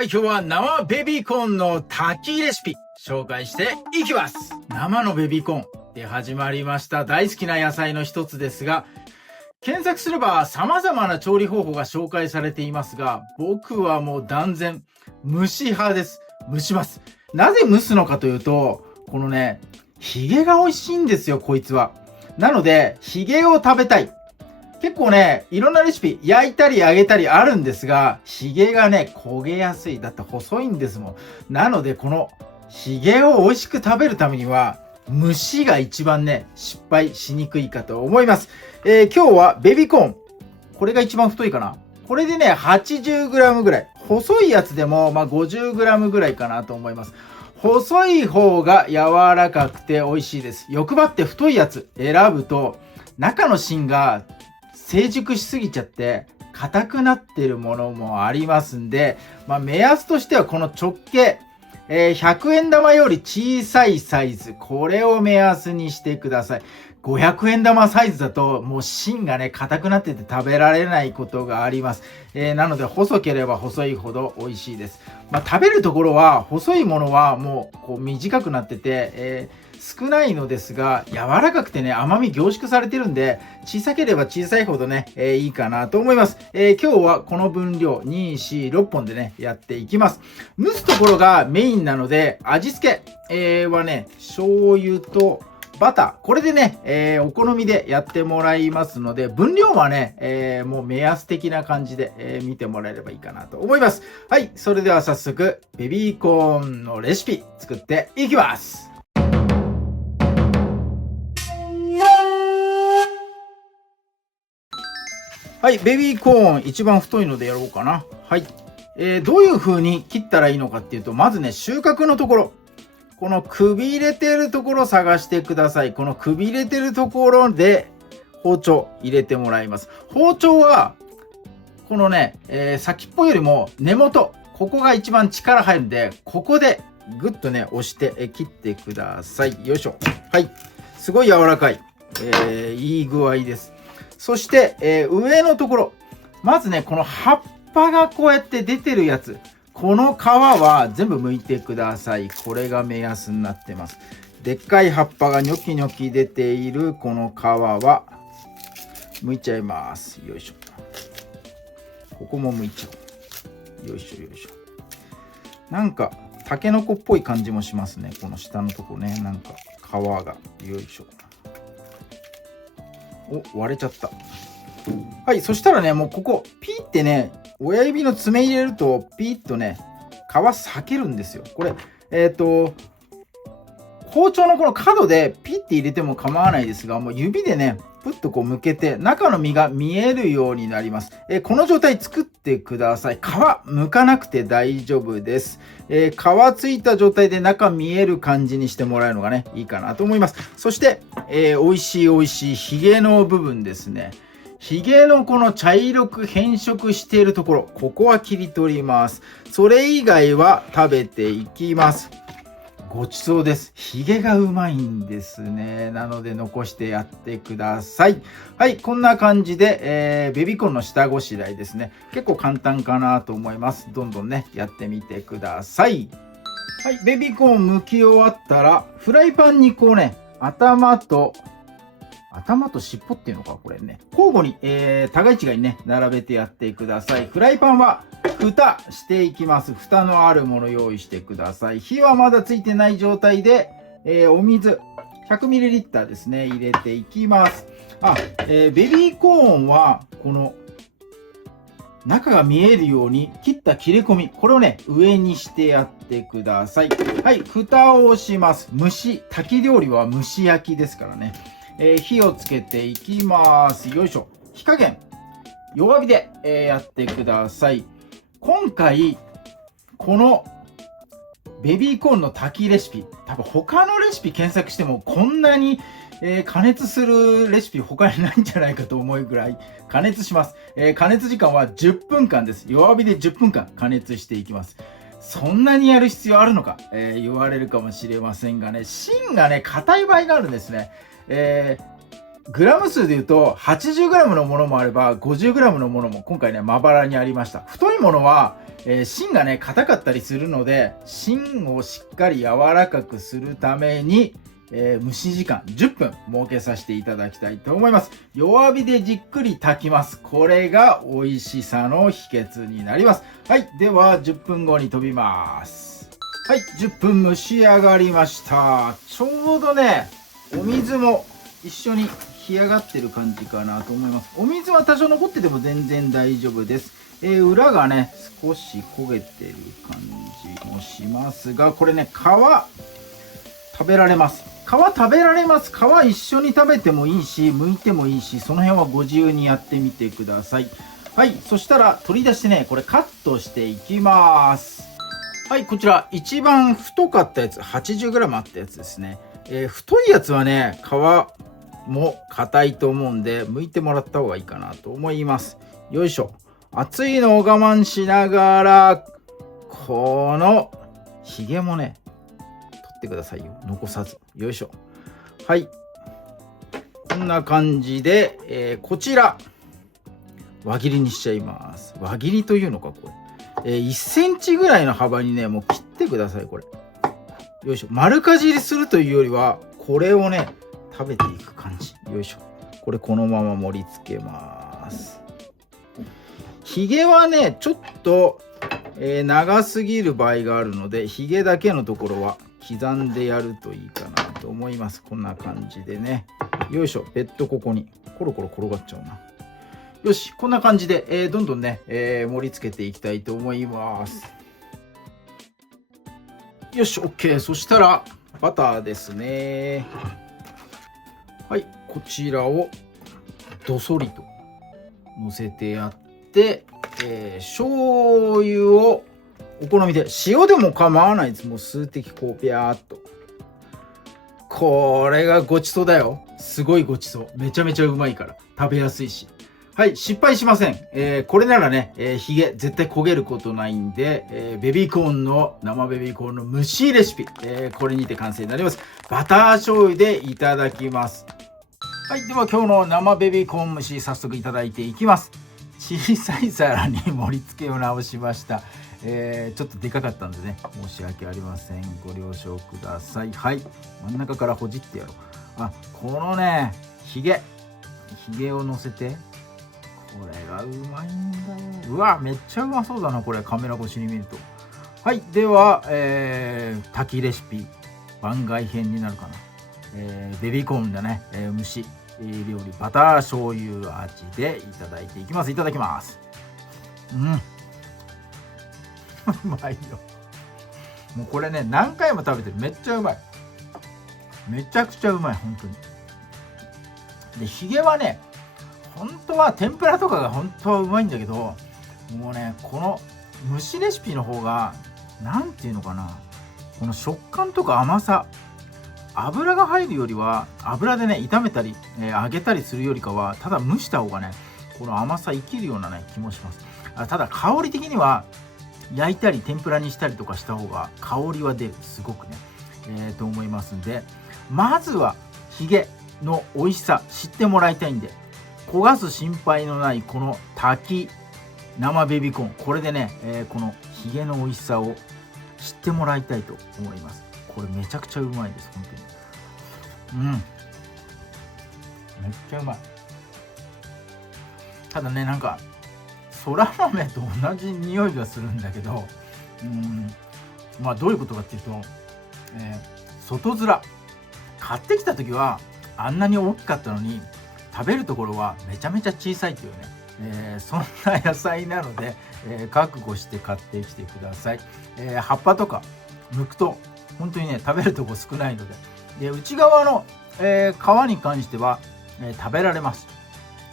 はい、今日は生ベビーコーンの炊きレシピ紹介していきます。生のベビーコーンで始まりました。大好きな野菜の一つですが、検索すれば様々な調理方法が紹介されていますが、僕はもう断然蒸し派です。蒸します。なぜ蒸すのかというと、このね、ヒゲが美味しいんですよ、こいつは。なので、ヒゲを食べたい。結構ね、いろんなレシピ、焼いたり揚げたりあるんですが、ヒゲがね、焦げやすい。だって細いんですもん。なので、このヒゲを美味しく食べるためには、蒸しが一番ね、失敗しにくいかと思います。今日はベビーコーン。これが一番太いかな。これでね、80g ぐらい。細いやつでも、50g ぐらいかなと思います。細い方が柔らかくて美味しいです。欲張って太いやつ選ぶと、中の芯が成熟しすぎちゃって硬くなってるものもありますんで、目安としてはこの直径、100円玉より小さいサイズ、これを目安にしてください。500円玉サイズだともう芯がね硬くなってて食べられないことがあります。なので細ければ細いほど美味しいです。食べるところは細いものはもうこう短くなってて、少ないのですが柔らかくてね甘み凝縮されてるんで小さければ小さいほどね、いいかなと思います。今日はこの分量2、4、6本でねやっていきます。蒸すところがメインなので味付け、はね醤油とバター。これでね、お好みでやってもらいますので、分量はね、もう目安的な感じで、見てもらえればいいかなと思います。はい。それでは早速、ベビーコーンのレシピ作っていきます。はい。ベビーコーン一番太いのでやろうかな。はい。どういう風に切ったらいいのかっていうと、まずね、収穫のところ。このくびれてるところを探してください。このくびれてるところで包丁入れてもらいます。包丁はこのね、先っぽよりも根元、ここが一番力入るんで、ここでぐっとね押して切ってください。よいしょ。はい。すごい柔らかい。いい具合です。そして、上のところ、まずねこの葉っぱがこうやって出てるやつ。この皮は全部剥いてください。これが目安になってます。でっかい葉っぱがニョキニョキ出ているこの皮は剥いちゃいます。よいしょ。ここも剥いちゃおう。よいしょよいしょ。なんかタケノコっぽい感じもしますね。この下のとこね、なんか皮が。よいしょ。お、割れちゃった。はい、そしたらね、もうここピーってね、親指の爪入れるとピーッとね皮裂けるんですよ。これ包丁のこの角でピッて入れても構わないですが、もう指でねプッとこう向けて中の身が見えるようになります。この状態作ってください。皮剥かなくて大丈夫です。皮ついた状態で中見える感じにしてもらえるのがねいいかなと思います。そして、美味しいヒゲの部分ですね。ヒゲのこの茶色く変色しているところ、ここは切り取ります。それ以外は食べていきます。ごちそうです。ヒゲがうまいんですね。なので残してやってください。はい、こんな感じで、ベビーコーンの下ごしらえですね。結構簡単かなと思います。どんどんね、やってみてください。はい、ベビーコーン剥き終わったら、フライパンにこうね、頭と尻尾っていうのか、これね。交互に、互い違いにね、並べてやってください。フライパンは、蓋していきます。蓋のあるもの用意してください。火はまだついてない状態で、お水、100ml ですね、入れていきます。ベビーコーンは、この、中が見えるように切った切れ込み、これをね、上にしてやってください。はい、蓋を押します。炊き料理は蒸し焼きですからね。火をつけていきます。よいしょ。火加減、弱火で、やってください。今回、このベビーコーンの炊きレシピ、多分他のレシピ検索してもこんなに、加熱するレシピ他にないんじゃないかと思うぐらい加熱します。加熱時間は10分間です。弱火で10分間加熱していきます。そんなにやる必要あるのか、言われるかもしれませんがね、芯がね、硬い場合があるんですね。グラム数で言うと 80g のものもあれば 50g のものも今回ねまばらにありました。太いものは、芯がね硬かったりするので、芯をしっかり柔らかくするために、蒸し時間10分設けさせていただきたいと思います。弱火でじっくり炊きます。これが美味しさの秘訣になります。はい、では10分後に飛びます。はい、10分蒸し上がりました。ちょうどねお水も一緒に干上がってる感じかなと思います。お水は多少残ってても全然大丈夫です。裏がね少し焦げてる感じもしますが、これね皮食べられます。皮食べられます。皮一緒に食べてもいいし剥いてもいいし、その辺はご自由にやってみてください。はい、そしたら取り出してねこれカットしていきます。はい、こちら一番太かったやつ 80g あったやつですね。太いやつはね皮も硬いと思うんで剥いてもらった方がいいかなと思います。よいしょ。熱いのを我慢しながらこのひげもね取ってくださいよ、残さず。よいしょ。はい、こんな感じで、こちら輪切りにしちゃいます。輪切りというのかこれ、1センチぐらいの幅にねもう切ってください。これよいしょ。丸かじりするというよりはこれをね食べていく感じ。よいしょ。これこのまま盛り付けます。ひげはねちょっと、長すぎる場合があるので、ひげだけのところは刻んでやるといいかなと思います。こんな感じでね。よいしょ。ベッドここにコロコロ転がっちゃうな。よし、こんな感じで、どんどんね、盛り付けていきたいと思います。よし、 OK。 そしたらバターですね。はい、こちらをどそりと乗せてやって、醤油をお好みで、塩でも構わないです。もう数滴こうビャーっと。これがごちそうだよ。すごいごちそう。めちゃめちゃうまいから食べやすいし。はい、失敗しません。これならね、ひげ絶対焦げることないんで、ベビーコーンの生ベビーコーンの蒸しレシピ、これにて完成になります。バター醤油でいただきます。はい、では今日の生ベビーコーン蒸し早速いただいていきます。小さい皿に盛り付けを直しました。ちょっとでかかったんでね申し訳ありません。ご了承ください。はい、真ん中からほじってやろう。あ、このねひげを乗せて、これがうまいんだよ。うわ、めっちゃうまそうだなこれ、カメラ越しに見ると。はい、では、炊きレシピ番外編になるかな。ベビーコーンだね、蒸し料理バター醤油味でいただいていきます。いただきます。うまいよ。もうこれね何回も食べてる。めっちゃうまい。めちゃくちゃうまい本当に。でひげはね本当は天ぷらとかが本当はうまいんだけど、もうねこの蒸しレシピの方がなんていうのかな、この食感とか甘さ、油が入るよりは油でね炒めたり、揚げたりするよりかはただ蒸した方がねこの甘さ生きるようなね気もします。ただ香り的には焼いたり天ぷらにしたりとかした方が香りは出る、すごくね、と思いますんで、まずはひげの美味しさ知ってもらいたいんで、焦がす心配のないこの炊き生ベビーコーン、これでね、このひげの美味しさを知ってもらいたいと思います。これめちゃくちゃうまいです本当に。めっちゃうまい。ただねなんかそら豆と同じ匂いがするんだけど、まあどういうことかっていうと、外面買ってきた時はあんなに大きかったのに食べるところはめちゃめちゃ小さいっていうね、そんな野菜なので、覚悟して買ってきてください。葉っぱとか剥くと本当にね食べるとこ少ないので、内側の、皮に関しては、食べられます。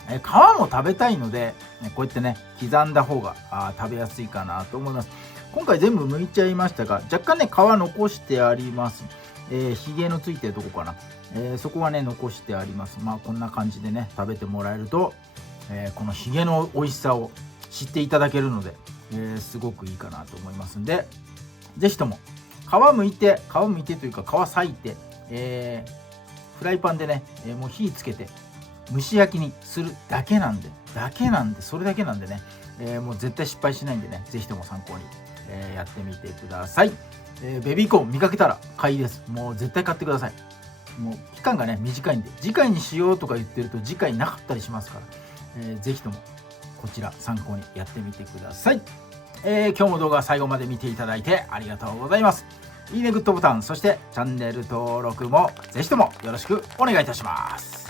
皮も食べたいのでこうやってね刻んだ方が食べやすいかなと思います。今回全部剥いちゃいましたが、若干ね皮残してあります。ひげのついてるとこかな、そこはね残してあります。まあこんな感じでね食べてもらえると、このひげの美味しさを知っていただけるので、すごくいいかなと思いますんで、是非とも皮むいてというか皮裂いて、フライパンでね、もう火つけて蒸し焼きにするだけなんで、それだけなんでね、もう絶対失敗しないんでね、ぜひとも参考に、やってみてください。ベビーコーン見かけたら買いです。もう絶対買ってください。もう期間がね短いんで、次回にしようとか言ってると次回なかったりしますから、ぜひともこちら参考にやってみてください。今日も動画最後まで見ていただいてありがとうございます。いいね、グッドボタン、そしてチャンネル登録もぜひともよろしくお願いいたします。